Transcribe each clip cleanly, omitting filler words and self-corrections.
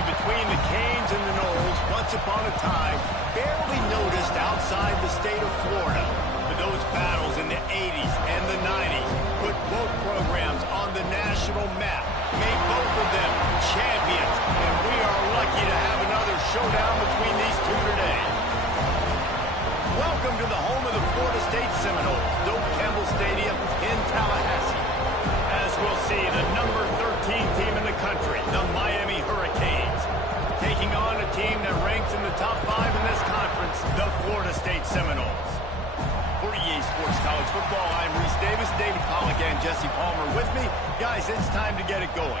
rivalry between the Canes and the Noles, once upon a time, barely noticed outside the state of Florida. But those battles in the 80s and the 90s put both programs on the national map, made both of them champions, and we are lucky to have another showdown between these two today. Welcome to the home of the Florida State Seminoles, Doak Campbell Stadium in Tallahassee. As we'll see, the number 13 team in the country, the Miami Hurricanes, taking on a team that ranks in the top 5 in this conference, the Florida State Seminoles. For EA Sports College Football, I'm Reese Davis, David Pollack, and Jesse Palmer with me. Guys, it's time to get it going.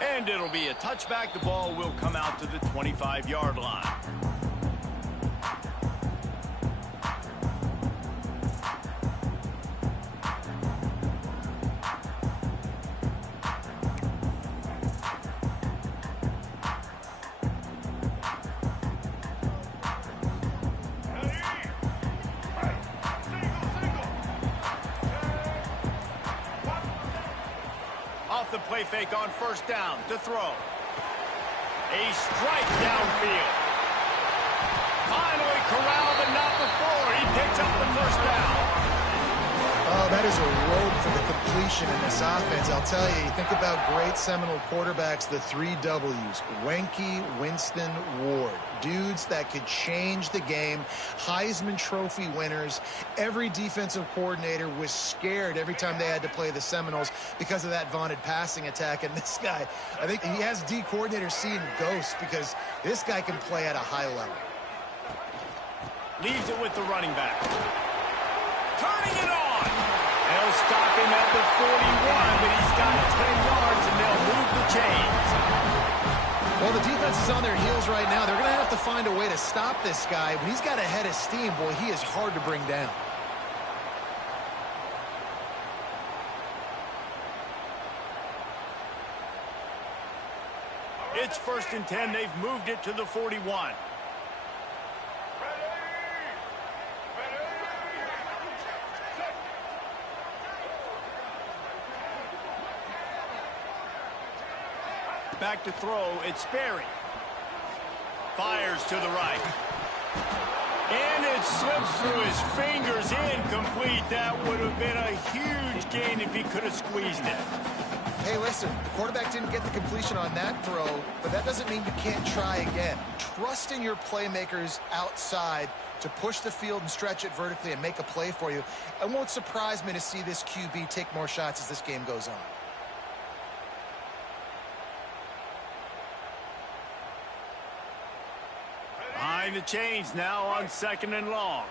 And it'll be a touchback. The ball will come out to the 25-yard line. Off the play fake on first down to throw. A strike downfield. Finally corralled, but not before. He picks up the first down. Oh, that is a rope for the completion in this offense. I'll tell you, you think about great Seminole quarterbacks, the 3 W's, Wenke, Winston, Ward. Dudes that could change the game, Heisman Trophy winners. Every defensive coordinator was scared every time they had to play the Seminoles because of that vaunted passing attack. And this guy, I think he has D coordinators seeing ghosts because this guy can play at a high level. Leaves it with the running back. Turning it on. They'll stop him at the 41, but he's got 10 yards, and they'll move the chains. Well, the defense is on their heels right now. They're going to have to find a way to stop this guy. When he's got a head of steam, boy, he is hard to bring down. It's 1st and 10. They've moved it to the 41. Back to throw, it's Sperry. Fires to the right. And it slips through his fingers, incomplete. That would have been a huge gain if he could have squeezed it. Hey, listen, the quarterback didn't get the completion on that throw, but that doesn't mean you can't try again. Trust in your playmakers outside to push the field and stretch it vertically and make a play for you. It won't surprise me to see this QB take more shots as this game goes on. Behind the chains now on 2nd and long.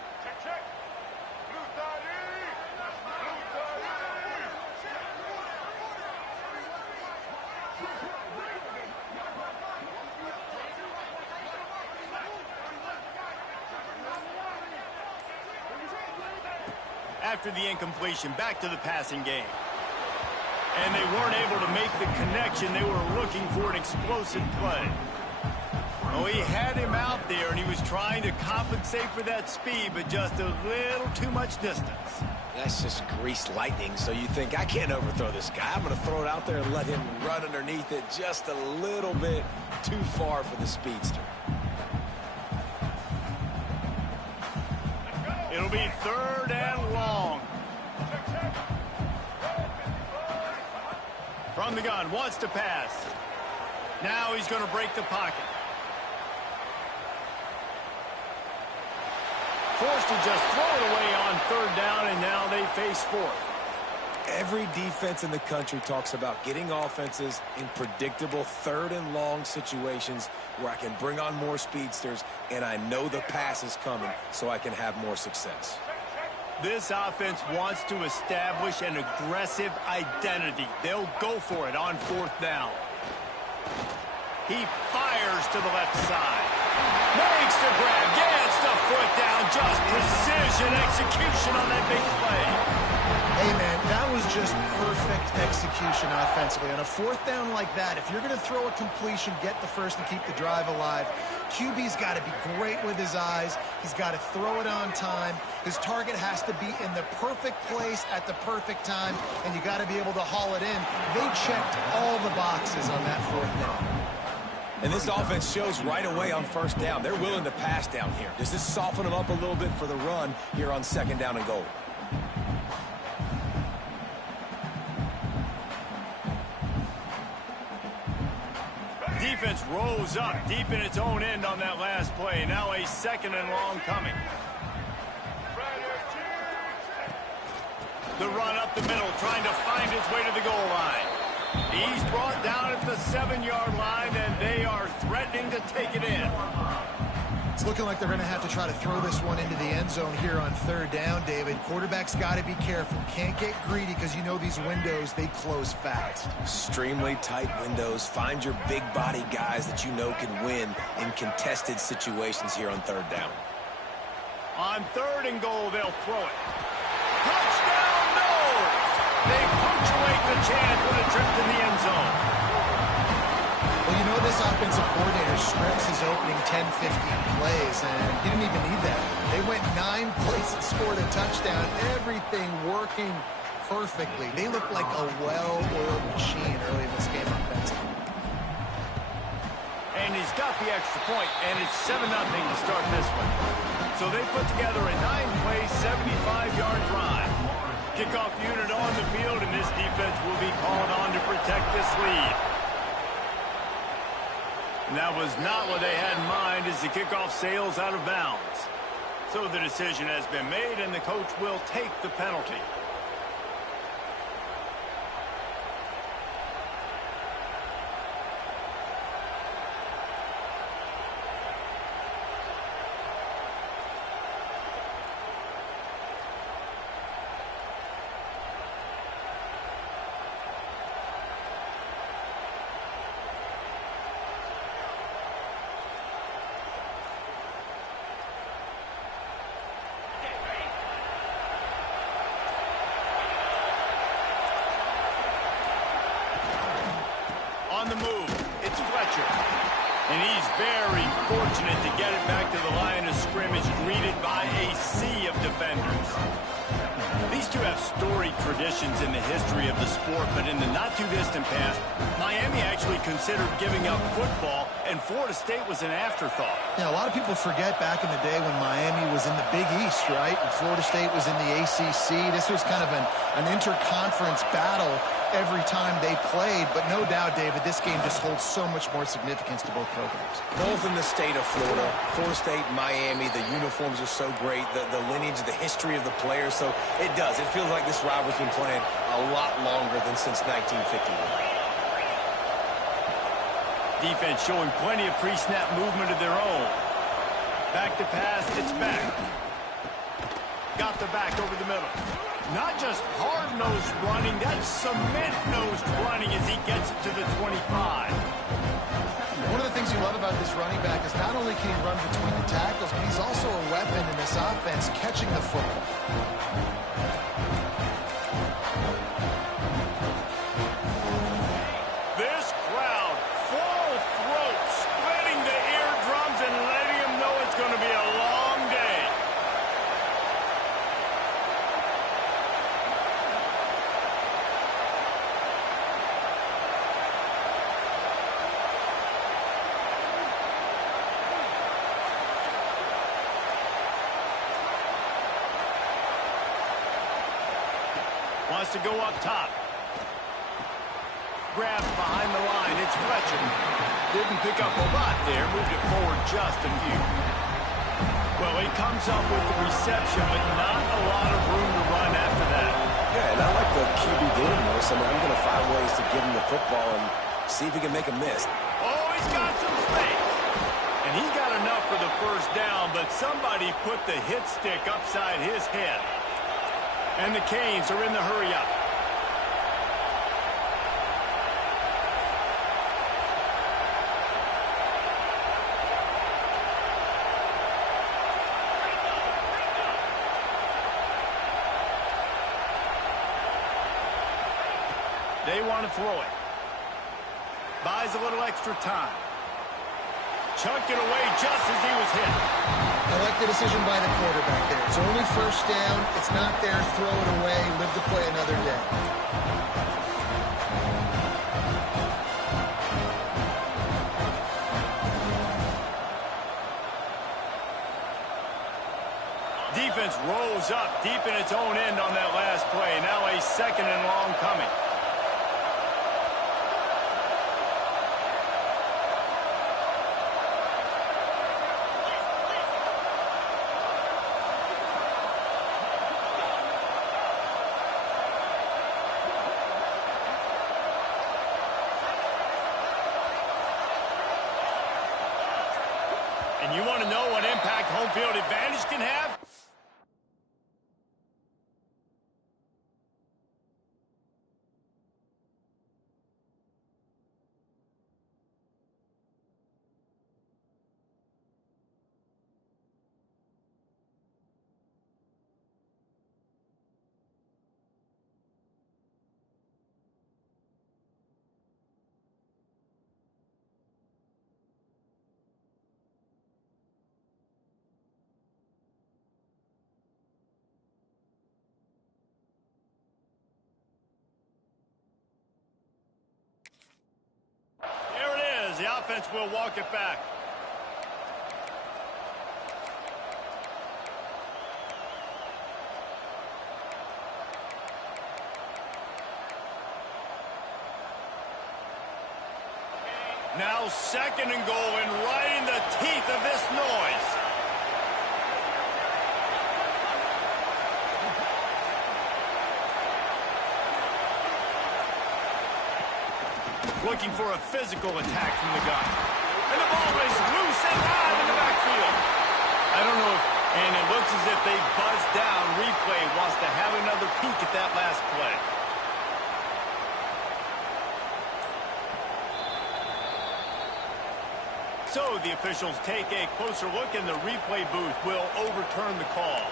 After the incompletion, back to the passing game. And they weren't able to make the connection. They were looking for an explosive play. Oh, he had him out there, and he was trying to compensate for that speed, but just a little too much distance. That's just greased lightning, so you think, I can't overthrow this guy. I'm going to throw it out there and let him run underneath it just a little bit too far for the speedster. It'll be 3rd and long. From the gun, wants to pass. Now he's going to break the pocket. Forced to just throw it away on 3rd down, and now they face 4th. Every defense in the country talks about getting offenses in predictable 3rd and long situations where I can bring on more speedsters, and I know the pass is coming, so I can have more success. This offense wants to establish an aggressive identity. They'll go for it on 4th down. He fires Rodgers to the left side. Makes the grab, gets the foot down, just precision execution on that big play. Hey, man, that was just perfect execution offensively. On a fourth down like that, if you're going to throw a completion, get the first and keep the drive alive, QB's got to be great with his eyes. He's got to throw it on time. His target has to be in the perfect place at the perfect time, and you got to be able to haul it in. They checked all the boxes on that fourth down. And this offense shows right away on first down. They're willing to pass down here. Does this soften them up a little bit for the run here on second down and goal? Defense rose up deep in its own end on that last play. Now a second and long coming. The run up the middle, trying to find its way to the goal line. He's brought down at the 7-yard line, and they are threatening to take it in. It's looking like they're going to have to try to throw this one into the end zone here on third down, David. Quarterback's got to be careful. Can't get greedy because you know these windows, they close fast. Extremely tight windows. Find your big body guys that you know can win in contested situations here on third down. On third and goal, they'll throw it. Touchdown, no! They punctuate the chance with a trip to the end zone. Well, you know this offensive coordinator strips his opening 10, 15 plays, and he didn't even need that. They went 9 plays and scored a touchdown. Everything working perfectly. They look like a well-oiled machine early in this game offensively. And he's got the extra point, and it's 7-0 to start this one. So they put together a 9-play, 75-yard drive. Kickoff unit on the field, and this defense will be called on to protect this lead. And that was not what they had in mind as the kickoff sails out of bounds. So the decision has been made, and the coach will take the penalty. On the move, it's Fletcher. And he's very fortunate to get it back to the line of scrimmage, greeted by a sea of defenders. These two have storied traditions in the history of the sport, but in the not-too-distant past, Miami actually considered giving up football, and Florida State was an afterthought. Yeah, a lot of people forget back in the day when Miami was in the Big East, right? And Florida State was in the ACC. This was kind of an interconference battle every time they played, but no doubt, David, this game just holds so much more significance to both programs. Both in the state of Florida, Florida State, Miami, the uniforms are so great, the lineage, the history of the players, so it does. It feels like this rivalry's been playing a lot longer than since 1951. Defense showing plenty of pre-snap movement of their own. Back to pass, it's back. Got the back over the middle. Not just hard-nosed running, that's cement-nosed running as he gets it to the 25. One of the things you love about this running back is not only can he run between the tackles, but he's also a weapon in this offense catching the football. This crowd, full throat, splitting the eardrums and letting them know it's going to be a long day. Wants to go up top. Grab behind the line. It's Fletcher. Didn't pick up a lot there. Moved it forward just a few. Well, he comes up with the reception, but not a lot of room to run after that. Yeah, and I like the QB doing this. I mean, I'm going to find ways to give him the football and see if he can make a miss. Oh, he's got some space. And he got enough for the first down, but somebody put the hit stick upside his head. And the Canes are in the hurry-up. They want to throw it. Buys a little extra time. Chucked it away just as he was hit. I like the decision by the quarterback there. It's only first down. It's not there. Throw it away. Live to play another day. Defense rolls up deep in its own end on that last play. Now a second and long coming. And you want to know what impact home field advantage can have? The offense will walk it back. Now second and goal, and right in the teeth of this noise. Looking for a physical attack from the gun. And the ball is loose and live in the backfield. I don't know if, and it looks as if they buzzed down. Replay wants to have another peek at that last play. So the officials take a closer look, and the replay booth will overturn the call.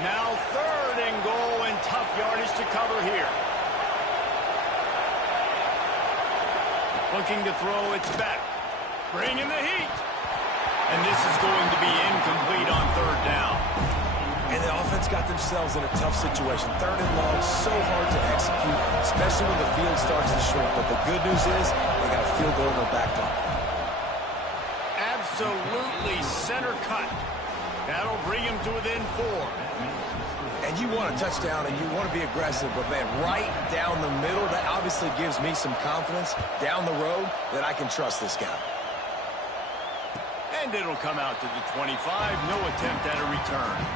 Now third and goal, and tough yardage to cover here. Looking to throw, it's back. Bringing the heat. And this is going to be incomplete on third down. And the offense got themselves in a tough situation. Third and long, so hard to execute, especially when the field starts to shrink. But the good news is they got a field goal in their back pocket. Absolutely center cut. That'll bring him to within 4. And you want a touchdown and you want to be aggressive, but man, right down the middle, that obviously gives me some confidence down the road that I can trust this guy. And it'll come out to the 25. No attempt at a return.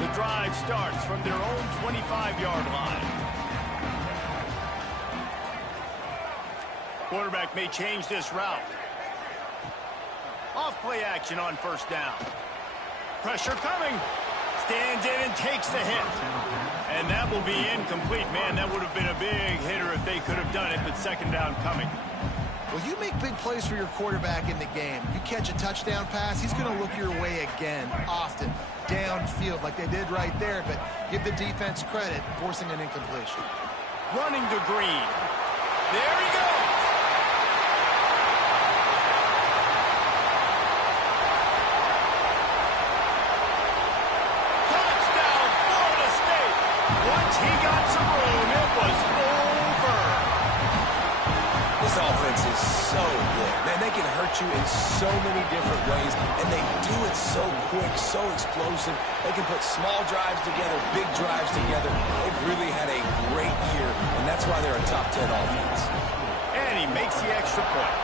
The drive starts from their own 25-yard line. Quarterback may change this route. Off play action on first down. Pressure coming. Stands in and takes the hit. And that will be incomplete. Man, that would have been a big hitter if they could have done it, but second down coming. Well, you make big plays for your quarterback in the game. You catch a touchdown pass, he's going to look your way again, often, downfield like they did right there, but give the defense credit, forcing an incompletion. Running to Green. There he goes. Touchdown, Florida State. Once he got some room, it was over. This offense is so good. Man, they can hurt you in so many different ways, and they do it so quick, so explosive. They can put small drives together, big drives together. They've really had a great year, and that's why they're a top 10 offense. And he makes the extra point.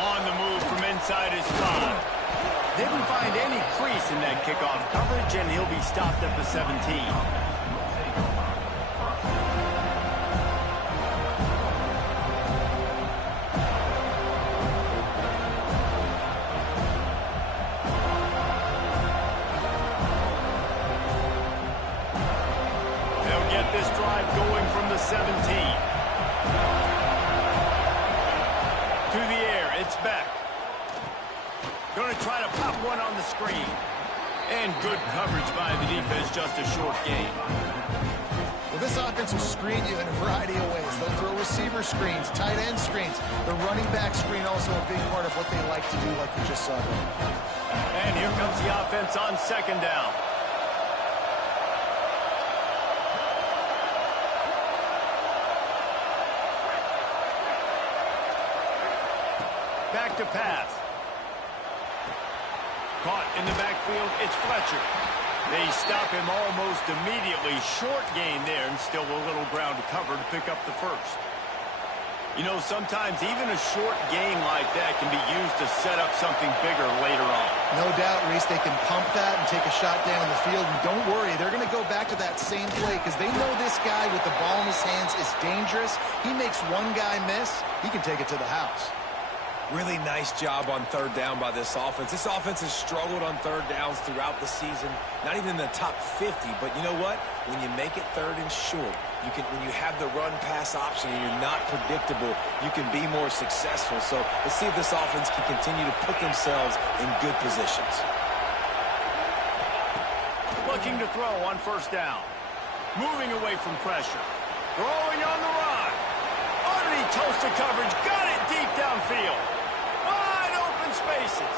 On the move from inside his 5. Didn't find any crease in that kickoff coverage, and he'll be stopped at the 17. this drive going from the 17. To the air, it's Beck. Going to try to pop one on the screen. And good coverage by the defense, just a short gain. Well, this offense will screen you in a variety of ways. They'll throw receiver screens, tight end screens. The running back screen also a big part of what they like to do, like you just saw there. And here comes the offense on second down. Back to pass. Caught in the backfield, it's Fletcher. They stop him almost immediately. Short gain there, and still a little ground to cover to pick up the first. You know, sometimes even a short gain like that can be used to set up something bigger later on. No doubt, Reese, they can pump that and take a shot down the field. And don't worry, they're going to go back to that same play because they know this guy with the ball in his hands is dangerous. He makes one guy miss, he can take it to the house. Really nice job on third down by this offense. This offense has struggled on third downs throughout the season. Not even in the top 50, but you know what? When you make it third and short, when you have the run-pass option and you're not predictable, you can be more successful. So let's see if this offense can continue to put themselves in good positions. Looking to throw on first down. Moving away from pressure. Throwing on the run. Underneath toasted coverage. Got it deep downfield. Wide open spaces.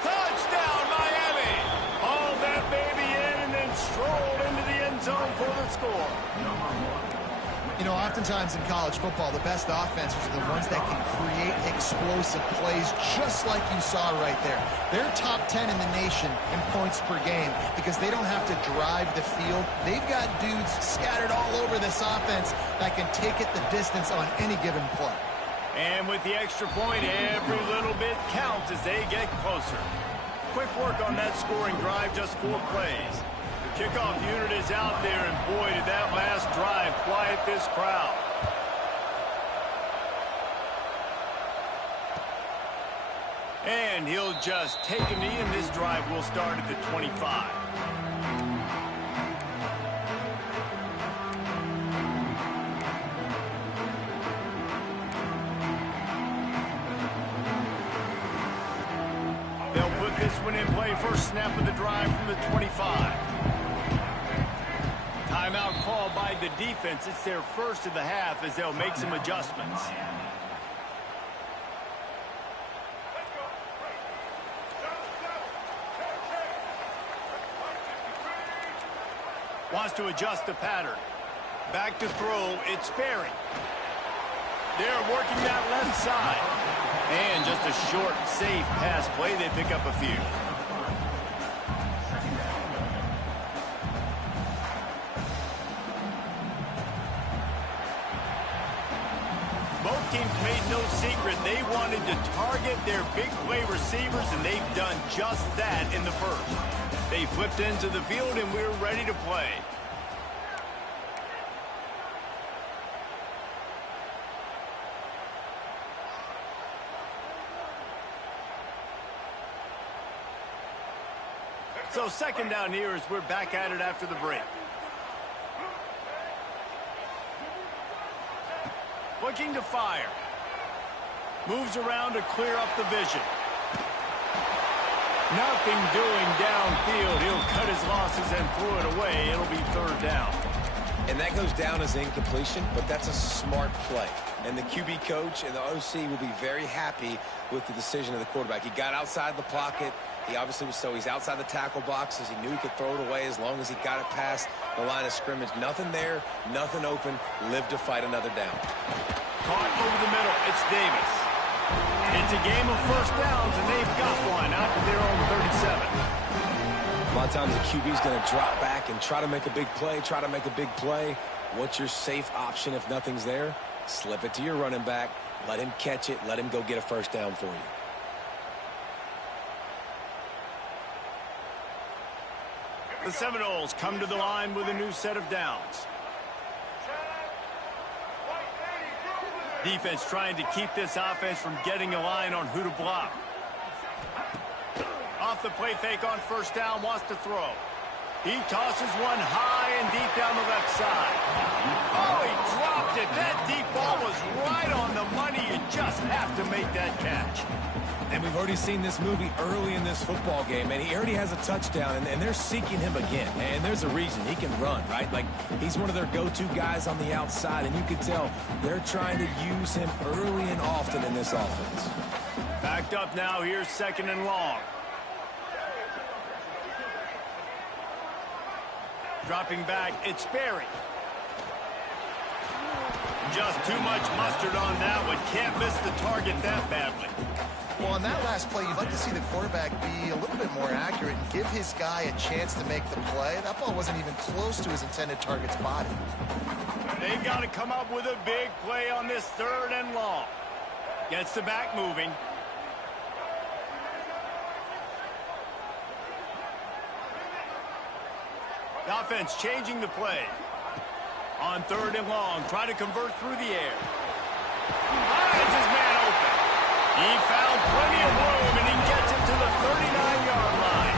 Touchdown, Miami. Hauled that baby in and then strolled into the end zone for the score. You know, oftentimes in college football, the best offenses are the ones that can create explosive plays just like you saw right there. They're top 10 in the nation in points per game because they don't have to drive the field. They've got dudes scattered all over this offense that can take it the distance on any given play. And with the extra point, every little bit counts as they get closer. Quick work on that scoring drive, just 4 plays. The kickoff unit is out there, and boy, did that last drive quiet this crowd. And he'll just take a knee, and this drive will start at the 25. They'll put this one in play. First snap of the drive from the 25. Timeout called by the defense. It's their first of the half as they'll make some adjustments. Wants to adjust the pattern. Back to throw. It's Sperry. They're working that left side. And just a short, safe pass play. They pick up a few. Both teams made no secret. They wanted to target their big play receivers, and they've done just that in the first. They flipped into the field, and we're ready to play. So second down here as we're back at it after the break. Looking to fire. Moves around to clear up the vision. Nothing doing downfield. He'll cut his losses and throw it away. It'll be third down. And that goes down as incompletion, but that's a smart play. And the QB coach and the OC will be very happy with the decision of the quarterback. He got outside the pocket. He obviously was he's outside the tackle boxes. He knew he could throw it away as long as he got it past the line of scrimmage. Nothing there, nothing open. Live to fight another down. Caught over the middle. It's Davis. It's a game of first downs, and they've got one out to their own 37. A lot of times the QB's going to drop back and try to make a big play, What's your safe option if nothing's there? Slip it to your running back. Let him catch it. Let him go get a first down for you. The Seminoles come to the line with a new set of downs. Defense trying to keep this offense from getting a line on who to block. Off the play fake on first down, wants to throw. He tosses one high and deep down the left side. Oh, he dropped it. That deep ball was right on the money. You just have to make that catch. And we've already seen this movie early in this football game, and he already has a touchdown, and they're seeking him again. And there's a reason. He can run, right? Like, he's one of their go-to guys on the outside, and you can tell they're trying to use him early and often in this offense. Backed up now. Here's 2nd and long. Dropping back, it's Sperry. Just too much mustard on that one. Can't miss the target that badly. Well, on that last play, you'd like to see the quarterback be a little bit more accurate and give his guy a chance to make the play. That ball wasn't even close to his intended target's body. They've got to come up with a big play on this 3rd and long. Gets the back moving. The offense changing the play. On 3rd and long, trying to convert through the air. Finds his man open. He found plenty of room, and he gets it to the 39-yard line.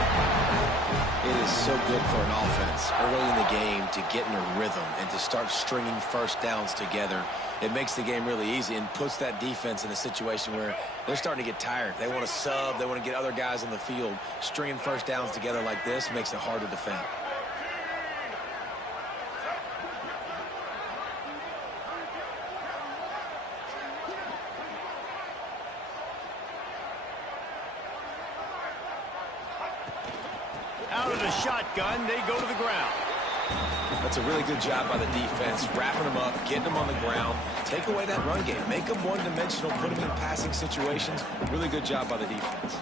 It is so good for an offense early in the game to get in a rhythm and to start stringing first downs together. It makes the game really easy and puts that defense in a situation where they're starting to get tired. They want to sub. They want to get other guys on the field. Stringing first downs together like this makes it hard to defend. Out of the shotgun, they go to the ground. That's a really good job by the defense, wrapping them up, getting them on the ground. Take away that run game. Make them one-dimensional, put them in passing situations. Really good job by the defense.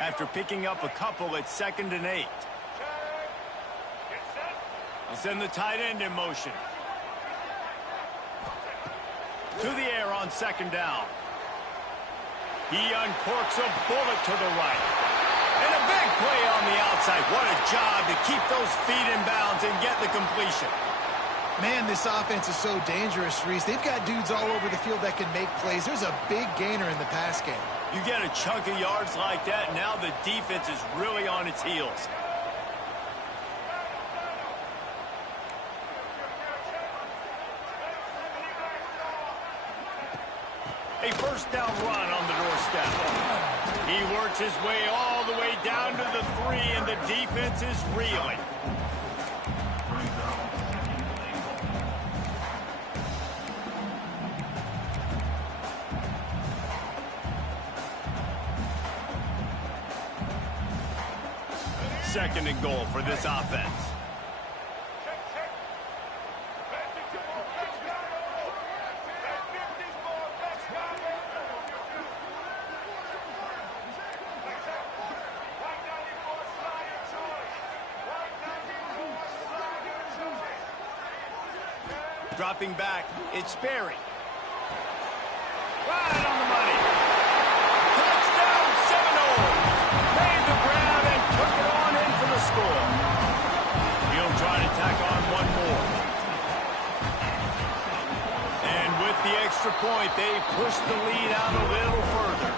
After picking up a couple, it's 2nd and 8. I'll send the tight end in motion. To the air on 2nd down. He uncorks a bullet to the right. And a big play on the outside. What a job to keep those feet in bounds and get the completion. Man, this offense is so dangerous, Reese. They've got dudes all over the field that can make plays. There's a big gainer in the pass game. You get a chunk of yards like that, now the defense is really on its heels. A 1st down run on the doorstep. He works his way all the way down to the 3, and the defense is reeling. Second and goal for this offense. Dropping back, it's Sperry. Right on the money. Touchdown Seminoles. Made the grab and took it on in for the score. He'll try to tack on one more. And with the extra point, they push the lead out a little further.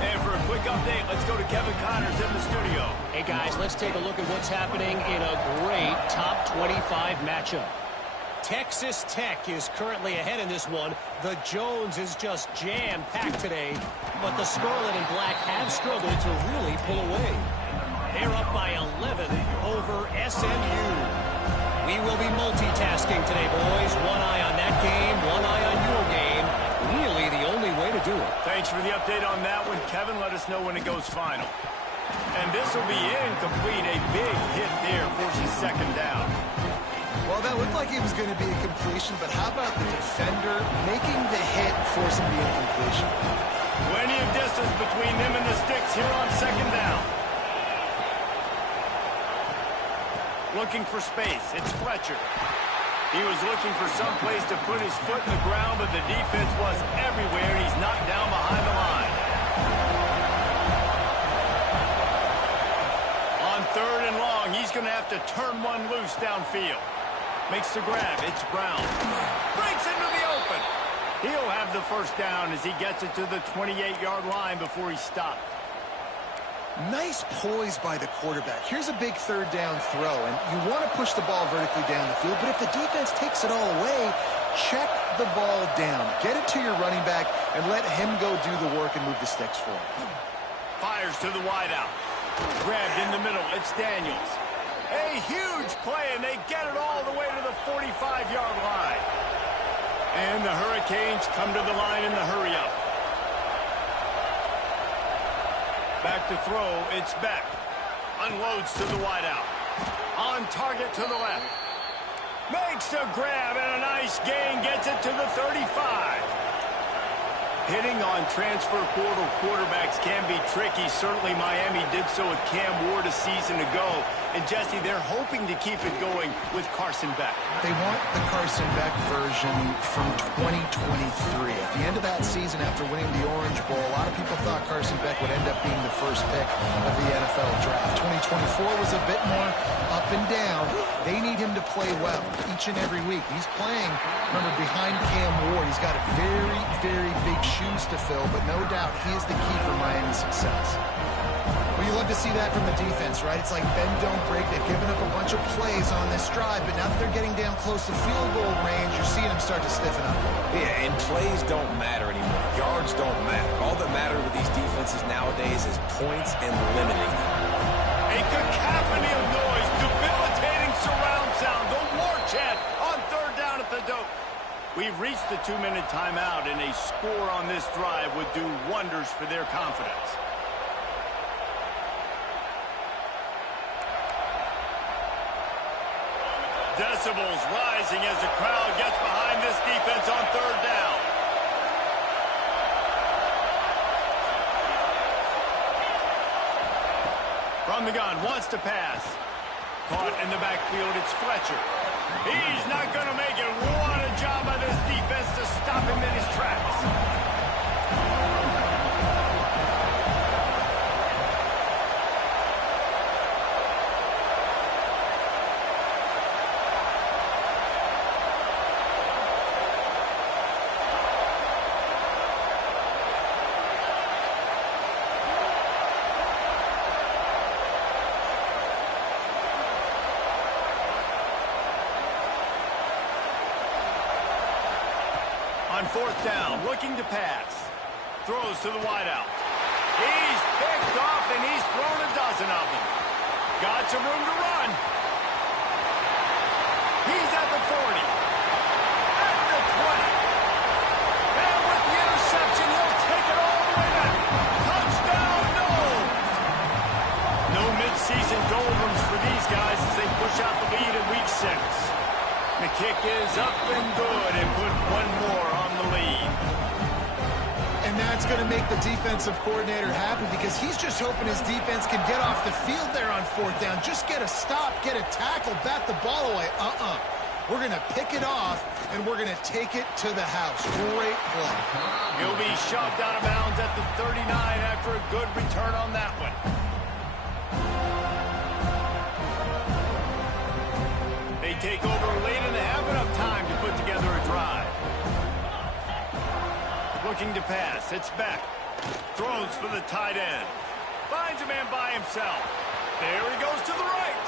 And for a quick update, let's go to Kevin Connors in the studio. Hey guys, let's take a look at what's happening in a great top 25 matchup. Texas Tech is currently ahead in this one. The Jones is just jam-packed today, but the Scarlet and Black have struggled to really pull away. They're up by 11 over SMU. We will be multitasking today, boys. One eye on that game, one eye on your game. Really the only way to do it. Thanks for the update on that one, Kevin. Let us know when it goes final. And this will be incomplete. A big hit there, forces 2nd down. Well, that looked like it was going to be a completion, but how about the defender making the hit, forcing the incompletion? Plenty of distance between them and the sticks here on 2nd down. Looking for space. It's Fletcher. He was looking for some place to put his foot in the ground, but the defense was everywhere, and he's knocked down behind the line. On 3rd and long, he's going to have to turn one loose downfield. Makes the grab. It's Brown. Breaks into the open. He'll have the first down as he gets it to the 28-yard line before he stopped. Nice poise by the quarterback. Here's a big third down throw, and you want to push the ball vertically down the field, but if the defense takes it all away, check the ball down. Get it to your running back and let him go do the work and move the sticks for him. Fires to the wideout. Grabbed in the middle. It's Daniels. A huge play, and they get it all the way to the 45-yard line. And the Hurricanes come to the line in the hurry-up. Back to throw, it's Beck. Unloads to the wideout. On target to the left. Makes the grab, and a nice gain gets it to the 35. Hitting on transfer portal quarterbacks can be tricky. Certainly Miami did so with Cam Ward a season ago. And Jesse, they're hoping to keep it going with Carson Beck. They want the Carson Beck version from 2023. At the end of that season, after winning the Orange Bowl, a lot of people thought Carson Beck would end up being the first pick of the NFL draft. 2024 was a bit more up and down. They need him to play well each and every week. He's playing, remember, behind Cam Ward. He's got very, very big shoes to fill, but no doubt he is the key for Miami's success. Well, you love to see that from the defense, right? It's like bend, don't break. They've given up a bunch of plays on this drive, but now that they're getting down close to field goal range, you're seeing them start to stiffen up. Yeah, and plays don't matter anymore. Yards don't matter. All that matters with these defenses nowadays is points and limiting them. A cacophony of noise, debilitating surround sound, the war chant on third down at the dope. We've reached the 2-minute timeout, and a score on this drive would do wonders for their confidence. Decibels rising as the crowd gets behind this defense on third down. From the gun, wants to pass. Caught in the backfield, it's Fletcher. He's not going to make it. What a job by this defense to stop him in his tracks. On fourth down, looking to pass. Throws to the wideout. He's picked off, and he's thrown a dozen of them. Got some room to run. He's at the 40. At the 20. And with the interception, he'll take it all the way back. Touchdown, Knowles. No midseason doldrums for these guys as they push out the lead in Week 6. The kick is up and good, and put one more on the lead. And that's going to make the defensive coordinator happy because he's just hoping his defense can get off the field there on fourth down. Just get a stop, get a tackle, bat the ball away. We're going to pick it off, and we're going to take it to the house. Great play. He'll be shoved out of bounds at the 39 after a good return on that one. They take over late and they have enough time to put together a drive. Looking to pass, it's Beck. Throws for the tight end. Finds a man by himself. There he goes to the right.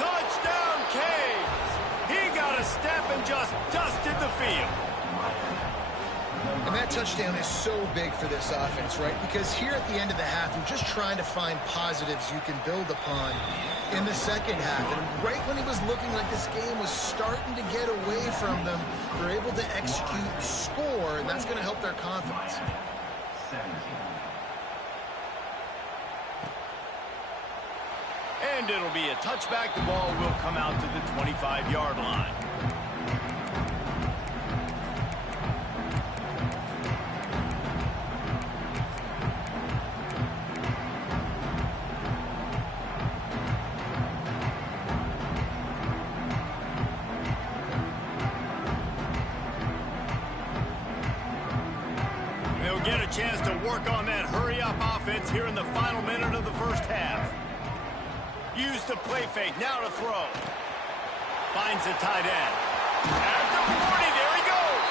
Touchdown, Canes. He got a step and just dusted the field. And that touchdown is so big for this offense, right? Because here at the end of the half, you're just trying to find positives you can build upon in the second half. And right when it was looking like this game was starting to get away from them, they're able to execute, score, and that's going to help their confidence. And it'll be a touchback. The ball will come out to the 25-yard line. They'll get a chance to work on that hurry-up offense here in the final minute of the first half. Use the play fake, now to throw. Finds the tight end. At the 40, there he goes.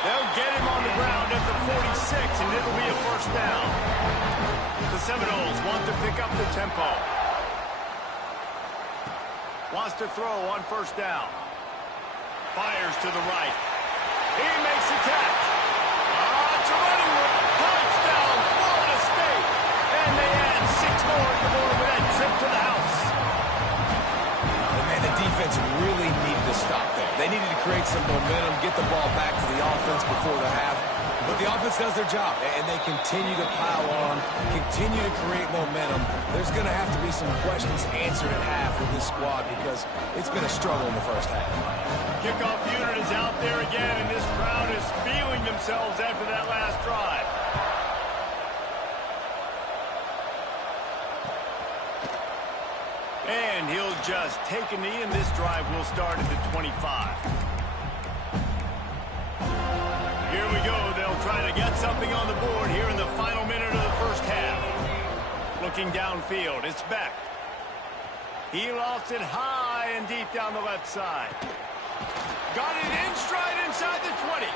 They'll get him on the ground at the 46, and it'll be a first down. The Seminoles want to pick up the tempo. Wants to throw on first down. Fires to the right. He makes a catch. It's a running one. Touchdown, Florida State. And they add 6 more to the board with that trip to the house. And man, the defense really needed to stop there. They needed to create some momentum, get the ball back to the offense before the half. But the offense does their job, and they continue to pile on, continue to create momentum. There's going to have to be some questions answered at half with this squad because it's been a struggle in the first half. Kickoff unit is out there again, and this crowd is feeling themselves after that last drive. And he'll just take a knee, and this drive will start at the 25. Here we go. They'll try to get something on the board here in the final minute of the first half. Looking downfield, it's Beck. He lost it high and deep down the left side. Got it in stride inside the 20.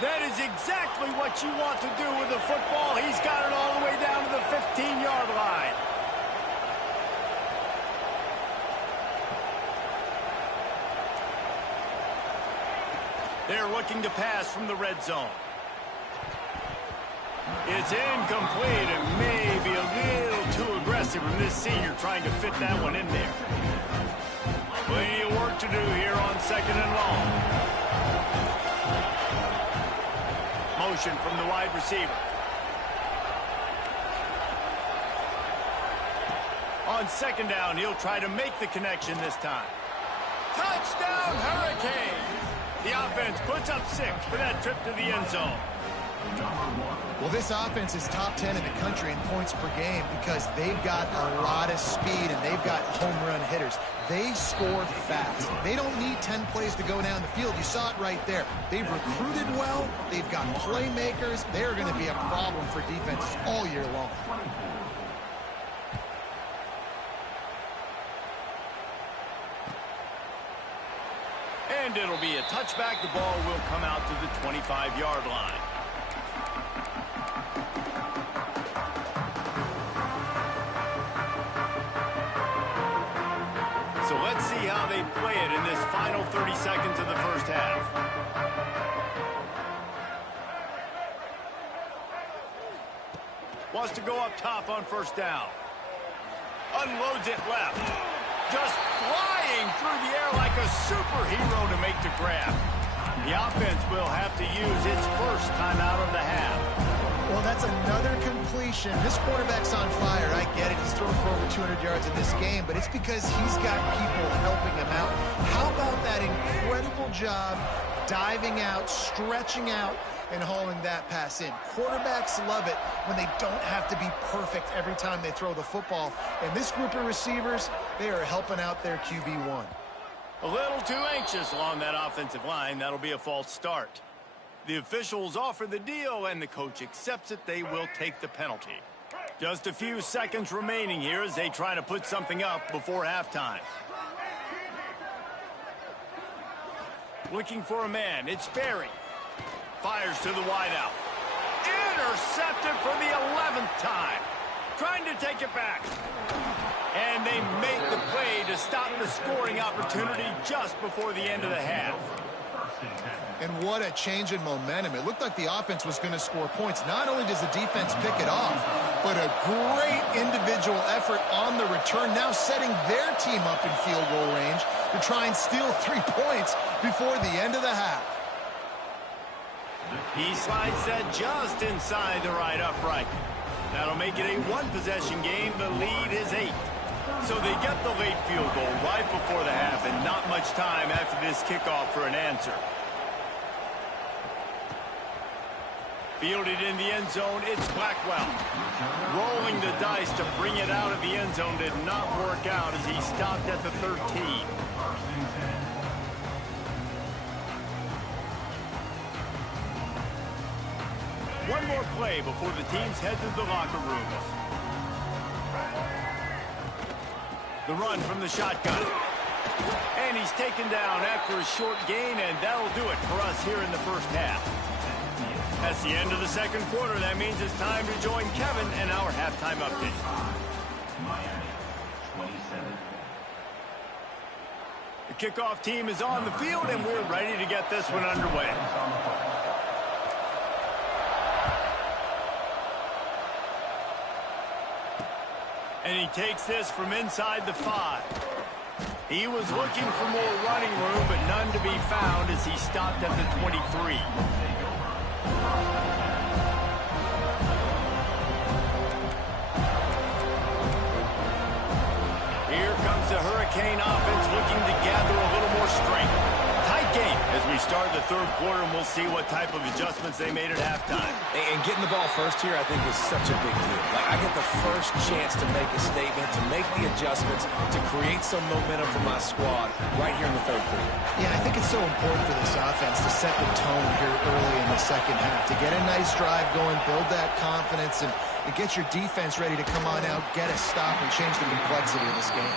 That is exactly what you want to do with the football. He's got it all the way down to the 15-yard line. They're looking to pass from the red zone. It's incomplete and maybe a little too aggressive from this senior trying to fit that one in there. Plenty of work to do here on 2nd and long. Motion from the wide receiver. On 2nd down, he'll try to make the connection this time. Touchdown, Hurricanes! The offense puts up 6 for that trip to the end zone. Well, this offense is top 10 in the country in points per game because they've got a lot of speed and they've got home run hitters. They score fast. They don't need 10 plays to go down the field. You saw it right there. They've recruited well. They've got playmakers. They're going to be a problem for defenses all year long. And it'll be a touchback. The ball will come out to the 25-yard line. So let's see how they play it in this final 30 seconds of the first half. Wants to go up top on first down. Unloads it left. Just flying through the air like a superhero to make the grab. The offense will have to use its first timeout of the half. Well, that's another completion. This quarterback's on fire. I get it. He's thrown for over 200 yards in this game, but it's because he's got people helping him out. How about that incredible job diving out, stretching out, and hauling that pass in? Quarterbacks love it when they don't have to be perfect every time they throw the football. And this group of receivers, they are helping out their QB1. A little too anxious along that offensive line. That'll be a false start. The officials offer the deal, and the coach accepts it. They will take the penalty. Just a few seconds remaining here as they try to put something up before halftime. Looking for a man. It's Berry. Fires to the wideout. Intercepted for the 11th time. Trying to take it back. And they make the play to stop the scoring opportunity just before the end of the half. And what a change in momentum. It looked like the offense was going to score points. Not only does the defense pick it off, but a great individual effort on the return, now setting their team up in field goal range to try and steal 3 points before the end of the half. He slides that just inside the right upright. That'll make it a one-possession game. The lead is 8. So they get the late field goal right before the half, and not much time after this kickoff for an answer. Fielded in the end zone, it's Blackwell. Rolling the dice to bring it out of the end zone did not work out as he stopped at the 13. One more play before the teams head to the locker rooms. The run from the shotgun. And he's taken down after a short gain, and that'll do it for us here in the first half. That's the end of the second quarter. That means it's time to join Kevin and our halftime update. The kickoff team is on the field, and we're ready to get this one underway. And he takes this from inside the 5. He was looking for more running room, but none to be found as he stopped at the 23. Here comes the Hurricane offense looking to gather a little more strength. Tight game as we start the third quarter, and we'll see what type of adjustments they made at halftime. And getting the ball first here, I think, is such a big deal. Like, I get the first chance to make a statement, to make the adjustments, to create some momentum for my squad right here in the third quarter. Yeah, I think it's so important for this offense to set the tone here early in the second half, to get a nice drive going, build that confidence, and get your defense ready to come on out, get a stop, and change the complexity of this game.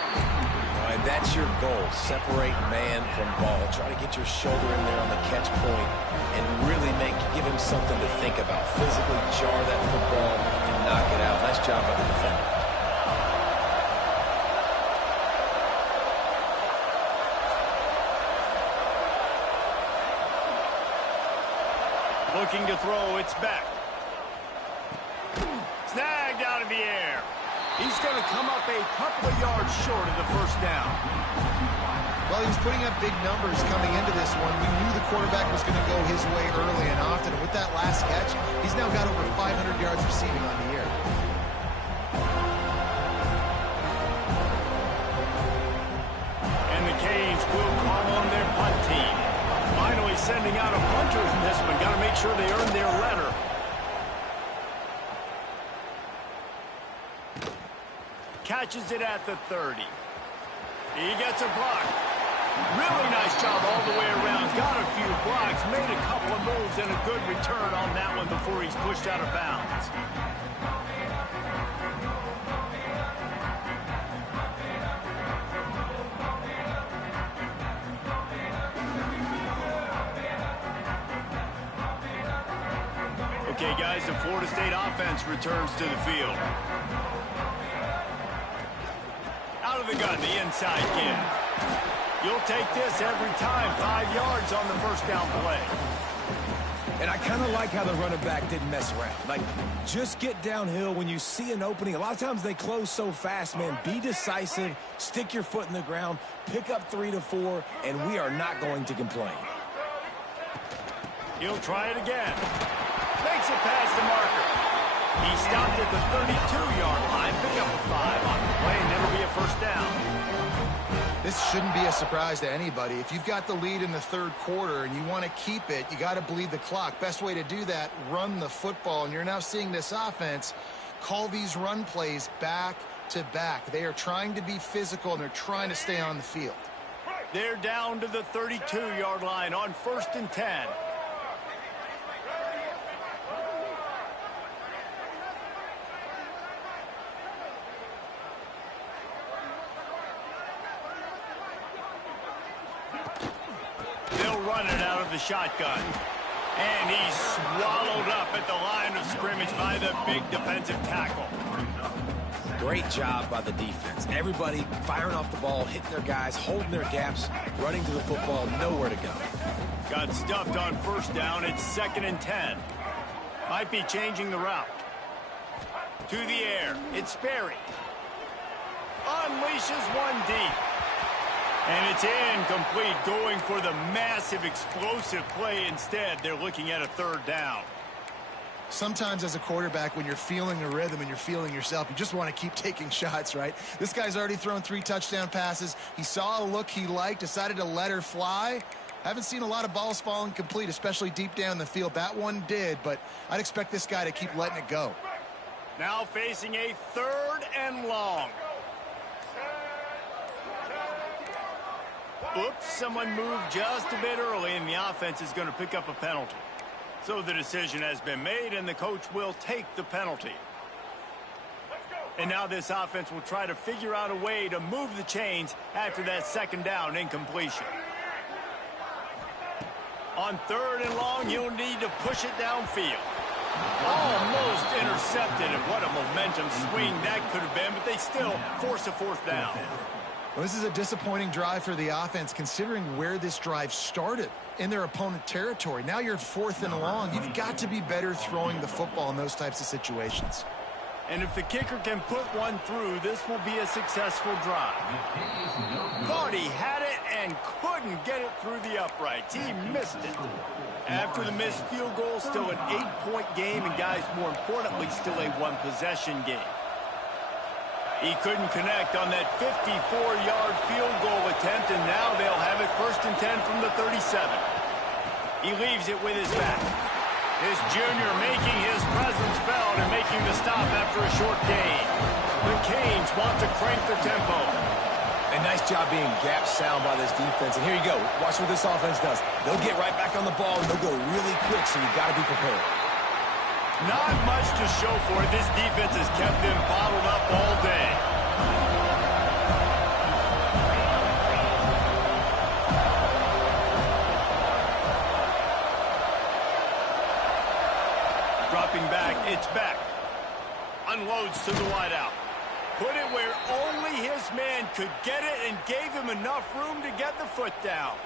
And that's your goal. Separate man from ball. Try to get your shoulder in there on the catch point and really give him something to think about. Physically jar that football and knock it out. Nice job by the defender. Looking to throw, it's back. Snagged out of the air. He's going to come up a couple of yards short of the first down. Well, he was putting up big numbers coming into this one. We knew the quarterback was going to go his way early and often. And with that last catch, he's now got over 500 yards receiving on the year. And the Canes will call on their punt team. Finally sending out a punter in this one. Got to make sure they earn their letter. Catches it at the 30. He gets a block. Really nice job all the way around. Got a few blocks, made a couple of moves, and a good return on that one before he's pushed out of bounds. Okay, guys, the Florida State offense returns to the field. Out of the gun, the inside give. You'll take this every time. 5 yards on the first down play. And I kind of like how the running back didn't mess around. Like, just get downhill when you see an opening. A lot of times they close so fast, man. Be decisive, stick your foot in the ground, pick up 3 to 4, and we are not going to complain. He'll try it again. Makes it past the marker. He stopped at the 32-yard line. Pick up a 5 on the play, and it'll be a first down. This shouldn't be a surprise to anybody. If you've got the lead in the third quarter and you want to keep it, you got to bleed the clock. Best way to do that, run the football. And you're now seeing this offense call these run plays back to back. They are trying to be physical, and they're trying to stay on the field. They're down to the 32-yard line on 1st and 10. Running out of the shotgun. And he's swallowed up at the line of scrimmage by the big defensive tackle. Great job by the defense. Everybody firing off the ball, hitting their guys, holding their gaps, running to the football, nowhere to go. Got stuffed on first down. It's 2nd and 10. Might be changing the route. To the air. It's Sperry. Unleashes one deep. And it's incomplete, going for the massive explosive play instead. They're looking at a 3rd down. Sometimes as a quarterback, when you're feeling a rhythm and you're feeling yourself, you just want to keep taking shots, right? This guy's already thrown 3 touchdown passes. He saw a look he liked, decided to let her fly. Haven't seen a lot of balls falling complete, especially deep down the field. That one did, but I'd expect this guy to keep letting it go. Now facing a 3rd and long. Oops, someone moved just a bit early, and the offense is going to pick up a penalty. So the decision has been made, and the coach will take the penalty. And now this offense will try to figure out a way to move the chains after that 2nd down incompletion. On 3rd and long, he'll need to push it downfield. Almost intercepted, and what a momentum swing that could have been, but they still force a 4th down. Well, this is a disappointing drive for the offense, considering where this drive started, in their opponent territory. Now you're 4th and long. You've got to be better throwing the football in those types of situations. And if the kicker can put one through, this will be a successful drive. Thought he had it and couldn't get it through the uprights. He missed it. After the missed field goal, still an 8-point game, and guys, more importantly, still a 1-possession game. He couldn't connect on that 54-yard field goal attempt, and now they'll have it 1st and 10 from the 37. He leaves it with his back. His junior making his presence felt and making the stop after a short gain. The Canes want to crank the tempo. A nice job being gap sound by this defense. And here you go. Watch what this offense does. They'll get right back on the ball, and they'll go really quick, so you've got to be prepared. Not much to show for it. This defense has kept them bottled up all day. Dropping back, it's back. Unloads to the wideout. Put it where only his man could get it and gave him enough room to get the foot down.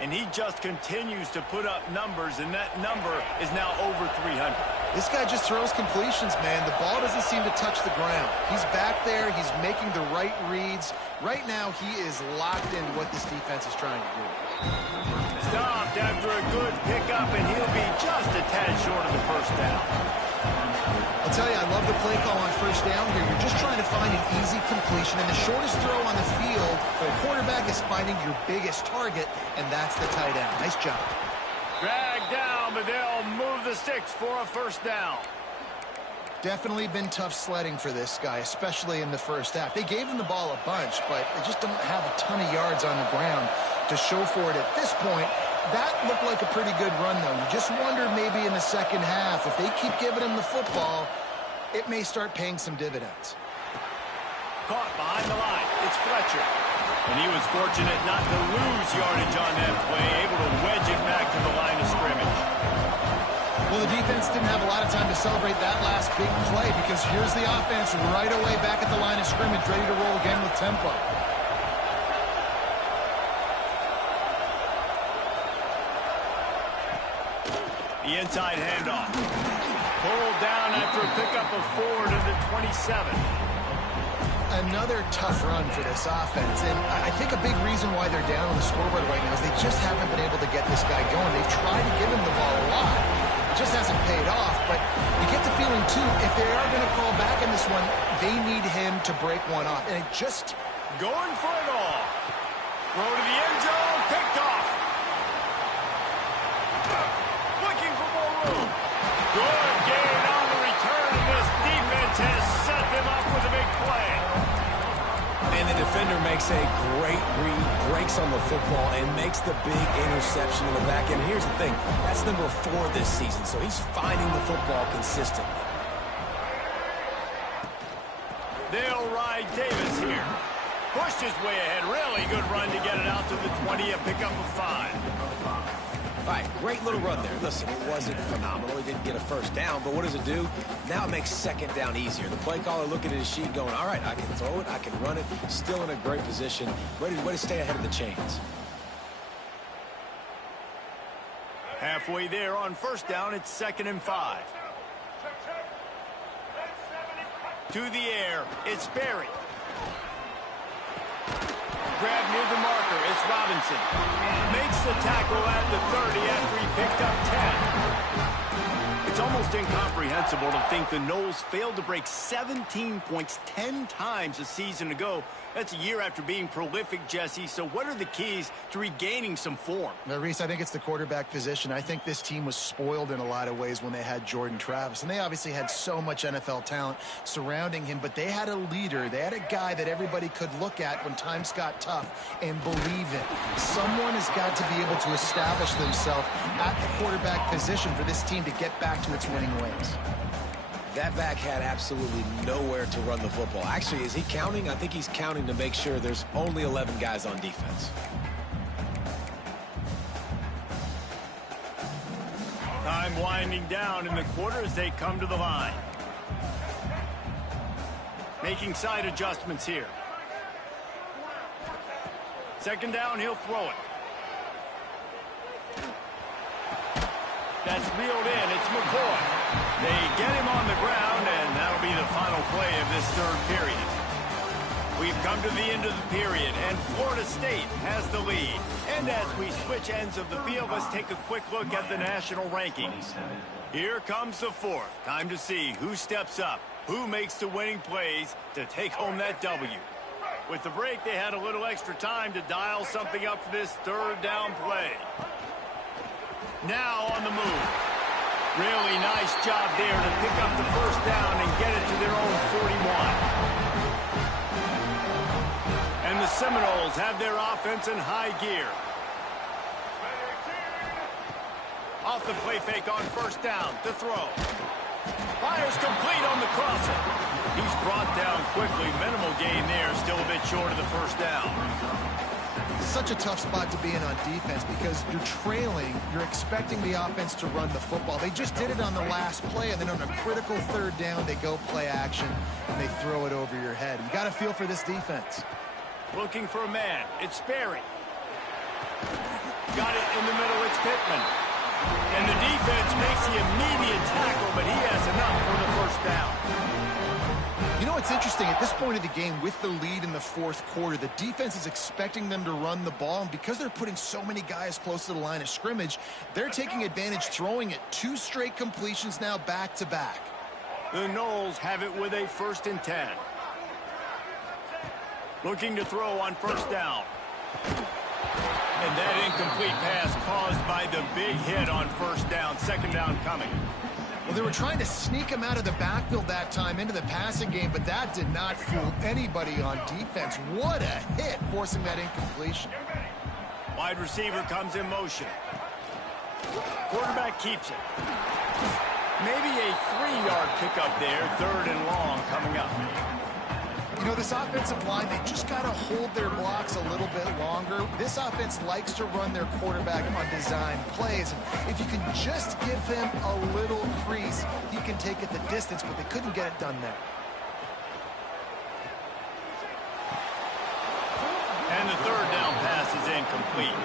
And he just continues to put up numbers, and that number is now over 300. This guy just throws completions, man. The ball doesn't seem to touch the ground. He's back there. He's making the right reads. Right now, he is locked into what this defense is trying to do. Stopped after a good pickup, and he'll be just a tad short of the 1st down. I'll tell you, I love the play call on 1st down here. You're just trying to find an easy completion, and the shortest throw on the field for a quarterback is finding your biggest target, and that's the tight end. Nice job. Dragged down, but they'll move the sticks for a 1st down. Definitely been tough sledding for this guy, especially in the 1st half. They gave him the ball a bunch, but they just don't have a ton of yards on the ground to show for it at this point. That looked like a pretty good run, though. You just wonder maybe in the 2nd half, if they keep giving him the football, it may start paying some dividends. Caught behind the line. It's Fletcher. And he was fortunate not to lose yardage on that play, able to wedge it back to the line of scrimmage. Well, the defense didn't have a lot of time to celebrate that last big play, because here's the offense right away back at the line of scrimmage, ready to roll again with tempo. The inside handoff. Pulled down after a pickup of 4 to the 27. Another tough run for this offense, and I think a big reason why they're down on the scoreboard right now is they just haven't been able to get this guy going. They've tried to give him the ball a lot. It just hasn't paid off, but you get the feeling, too, if they are going to fall back in this one, they need him to break one off, and it just... Going for it all. Throw to the end zone, picked off. Looking for more room. Good gain on the return, and this defense has set them up with a big play. And the defender makes a great read, breaks on the football, and makes the big interception in the back end. Here's the thing, that's number 4 this season, so he's finding the football consistently. They'll ride Davis here. Pushed his way ahead. Really good run to get it out to the 20, a pickup of 5. All right, great little run there. Listen, it wasn't phenomenal. He didn't get a 1st down, but what does it do? Now it makes 2nd down easier. The play caller looking at his sheet going, all right, I can throw it, I can run it. Still in a great position. Ready to stay ahead of the chains. Halfway there on 1st down, it's 2nd and 5. To the air, it's Berry. Grab near the marker, it's Robinson. Makes the tackle at the 30 after he picked up 10. It's almost incomprehensible to think the Noles failed to break 17 points 10 times a season ago. That's a year after being prolific, Jesse. So what are the keys to regaining some form? Now, Reese, I think it's the quarterback position. I think this team was spoiled in a lot of ways when they had Jordan Travis. And they obviously had so much NFL talent surrounding him. But they had a leader. They had a guy that everybody could look at when times got tough and believe in. Someone has got to be able to establish themselves at the quarterback position for this team to get back to its winning ways. That back had absolutely nowhere to run the football. Actually, is he counting? I think he's counting to make sure there's only 11 guys on defense. Time winding down in the quarter as they come to the line. Making side adjustments here. Second down, he'll throw it. That's reeled in. It's McCoy. They get him on the ground, and that'll be the final play of this third period. We've come to the end of the period, and Florida State has the lead. And as we switch ends of the field, let's take a quick look at the national rankings. Here comes the fourth. Time to see who steps up, who makes the winning plays to take home that W. With the break, they had a little extra time to dial something up for this third down play. Now on the move. Really nice job there to pick up the first down and get it to their own 41. And the Seminoles have their offense in high gear. Off the play fake on first down to throw. Fires complete on the crosser. He's brought down quickly. Minimal gain there, still a bit short of the first down. Such a tough spot to be in on defense because you're trailing, you're expecting the offense to run the football. They just did it on the last play, and then on a critical third down, they go play action, and they throw it over your head. You got to feel for this defense. Looking for a man. It's Sperry. Got it in the middle. It's Pittman. And the defense makes the immediate tackle, but he has enough for the first down. You know, it's interesting. At this point of the game, with the lead in the fourth quarter, the defense is expecting them to run the ball, and because they're putting so many guys close to the line of scrimmage, they're taking advantage, throwing it 2 straight completions now back-to-back. The Noles have it with a 1st and 10. Looking to throw on first down. And that incomplete pass caused by the big hit on first down. Second down coming. Well, they were trying to sneak him out of the backfield that time into the passing game, but that did not fool anybody on defense. What a hit, forcing that incompletion. Wide receiver comes in motion. Quarterback keeps it. Maybe a 3-yard pickup there. 3rd and long coming up. You know, this offensive line, they just got to hold their blocks a little bit longer. This offense likes to run their quarterback on design plays. And if you can just give him a little crease, he can take it the distance, but they couldn't get it done there. And the third down pass is incomplete.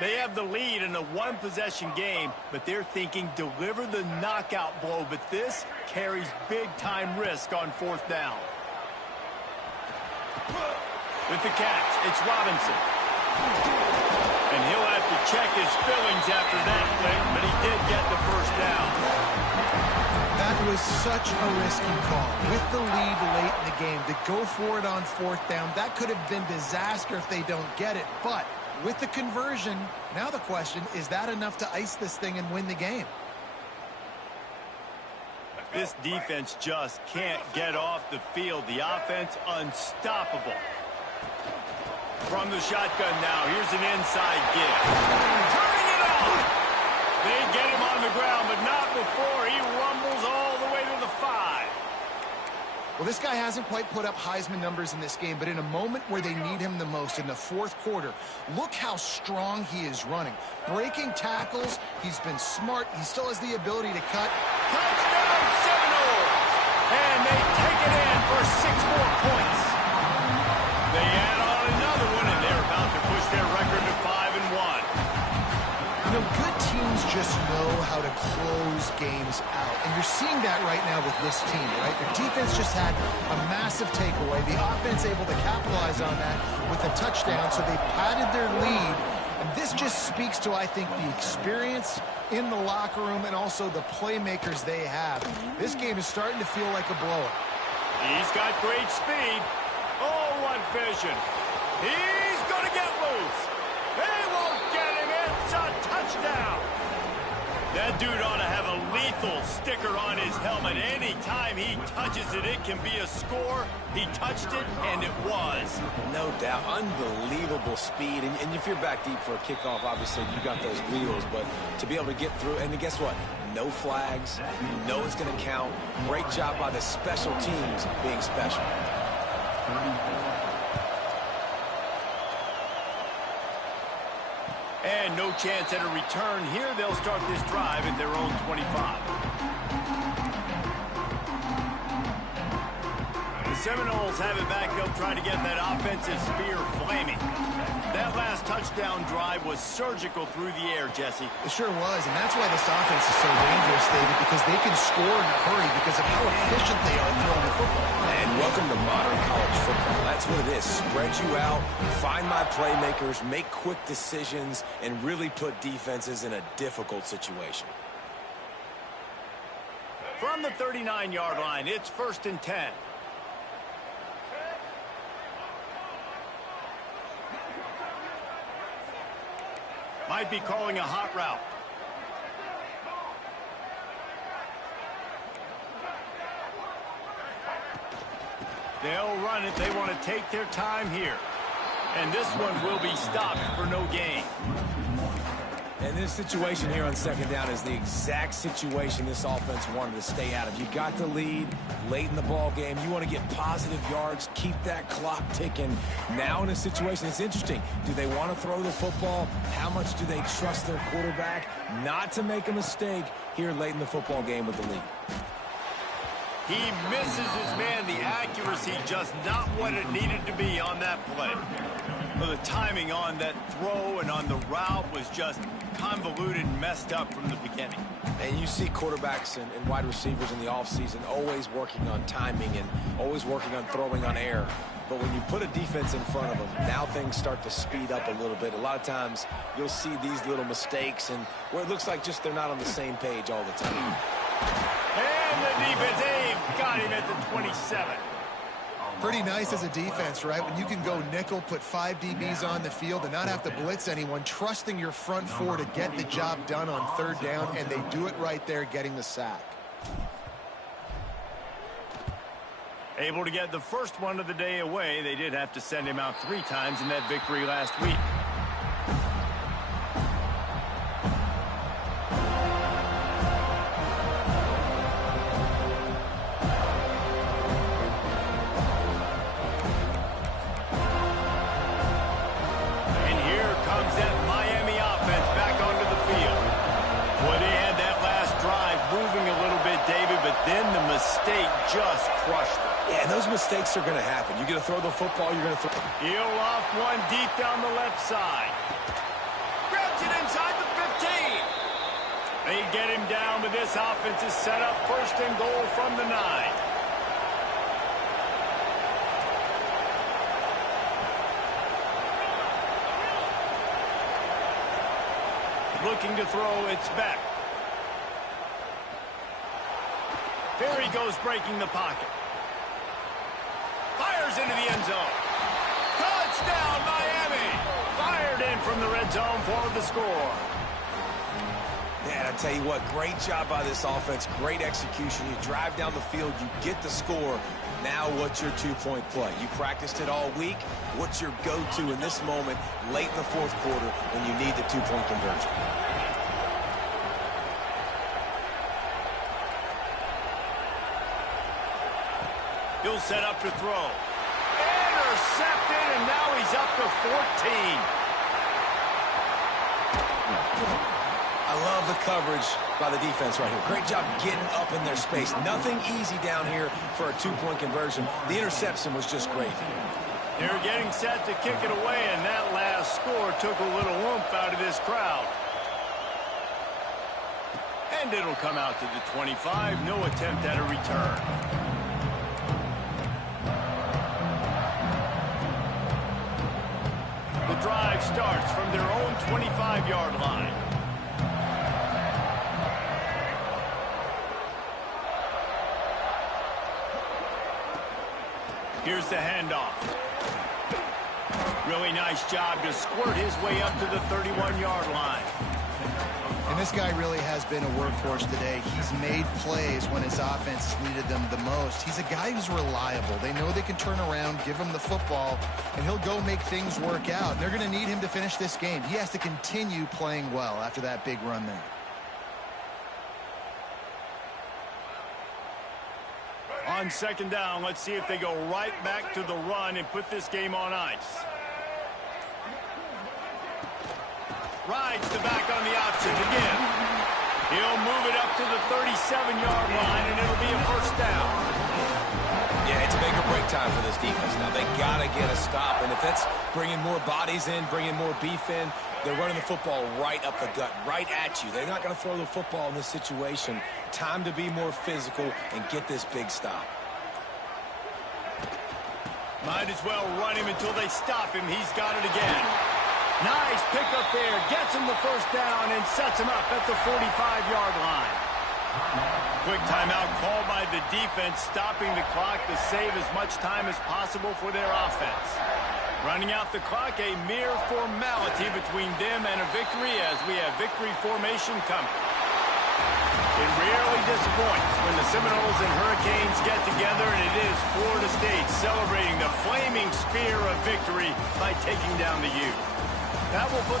They have the lead in a 1-possession game, but they're thinking deliver the knockout blow, but this carries big-time risk on 4th down. With the catch, it's Robinson. And he'll have to check his fillings after that play, but he did get the first down. That was such a risky call. With the lead late in the game, to go for it on 4th down, that could have been disaster if they don't get it, but with the conversion, now the question, is that enough to ice this thing and win the game? This defense just can't get off the field. The offense unstoppable. From the shotgun now, here's an inside give. Turning it on! They get him on the ground, but not before he rumbles all the way to the 5. Well, this guy hasn't quite put up Heisman numbers in this game, but in a moment where they need him the most, in the 4th quarter, look how strong he is running. Breaking tackles, he's been smart, he still has the ability to cut. Touchdown Seminoles! And they take it in for 6 more points. They add on another one, and they're about to push their record to 5-1. You know, good teams just know how to close games out. And you're seeing that right now with this team, right? The defense just had a massive takeaway. The offense able to capitalize on that with a touchdown, so they padded their lead. And this just speaks to, I think, the experience in the locker room and also the playmakers they have. This game is starting to feel like a blowout. He's got great speed. Oh, what vision. He's going to get loose. They won't get him. It's a touchdown. That dude ought to have a lethal sticker on his helmet. Anytime he touches it, it can be a score. He touched it, and it was. No doubt. Unbelievable speed. And if you're back deep for a kickoff, obviously you got those wheels. But to be able to get through, and guess what? No flags. You know it's going to count. Great job by the special teams being special. And no chance at a return here. They'll start this drive at their own 25. The Seminoles have it back. They'll try to get that offensive spear flaming. That last touchdown drive was surgical through the air, Jesse. It sure was, and that's why this offense is so dangerous, David, because they can score in a hurry because of how efficient they are throwing the football. And welcome to modern college football. That's what it is. Spread you out, find my playmakers, make quick decisions, and really put defenses in a difficult situation. From the 39-yard line, it's 1st and 10. Might be calling a hot route. They'll run it. They want to take their time here. And this one will be stopped for no gain. And this situation here on 2nd down is the exact situation this offense wanted to stay out of. You got the lead late in the ball game. You want to get positive yards, keep that clock ticking. Now in a situation, it's interesting. Do they want to throw the football? How much do they trust their quarterback not to make a mistake here late in the football game with the lead? He misses his man. The accuracy just not what it needed to be on that play. Well, the timing on that throw and on the route was just convoluted and messed up from the beginning. And you see quarterbacks and wide receivers in the offseason always working on timing and always working on throwing on air. But when you put a defense in front of them, now things start to speed up a little bit. A lot of times you'll see these little mistakes and where it looks like just they're not on the same page all the time. And the defense, they've got him at the 27. Pretty nice as a defense, right? When you can go nickel, put 5 DBs on the field and not have to blitz anyone, trusting your front four to get the job done on 3rd down, and they do it right there, getting the sack. Able to get the first one of the day away. They did have to send him out 3 times in that victory last week. Then the mistake just crushed them. Yeah, and those mistakes are going to happen. You're going to throw the football, you're going to throw. He'll loft one deep down the left side. Grabs it inside the 15. They get him down, but this offense is set up 1st and goal from the 9. Looking to throw, it's Beck. Here he goes, breaking the pocket. Fires into the end zone. Touchdown, Miami! Fired in from the red zone for the score. Man, I tell you what, great job by this offense. Great execution. You drive down the field, you get the score. Now what's your 2-point play? You practiced it all week. What's your go-to in this moment late in the 4th quarter when you need the 2-point conversion? He'll set up to throw. Intercepted, and now he's up to 14. I love the coverage by the defense right here. Great job getting up in their space. Nothing easy down here for a 2-point conversion. The interception was just great. They're getting set to kick it away, and that last score took a little oomph out of this crowd. And it'll come out to the 25. No attempt at a return. The drive starts from their own 25-yard line. Here's the handoff. Really nice job to squirt his way up to the 31-yard line. And this guy really has been a workhorse today. He's made plays when his offense needed them the most. He's a guy who's reliable. They know they can turn around, give him the football, and he'll go make things work out. And they're going to need him to finish this game. He has to continue playing well after that big run there. On second down, let's see if they go right back to the run and put this game on ice. Rides the back on the option again. He'll move it up to the 37-yard line, and it'll be a first down. Yeah, it's make or break time for this defense now. They got to get a stop, and if that's bringing more bodies in, bringing more beef in, they're running the football right up the gut, right at you. They're not going to throw the football in this situation. Time to be more physical and get this big stop. Might as well run him until they stop him. He's got it again. Nice pickup there. Gets him the first down and sets him up at the 45-yard line. Quick timeout called by the defense, stopping the clock to save as much time as possible for their offense. Running out the clock, a mere formality between them and a victory as we have victory formation coming. It rarely disappoints when the Seminoles and Hurricanes get together, and it is Florida State celebrating the flaming spear of victory by taking down the U. That will put the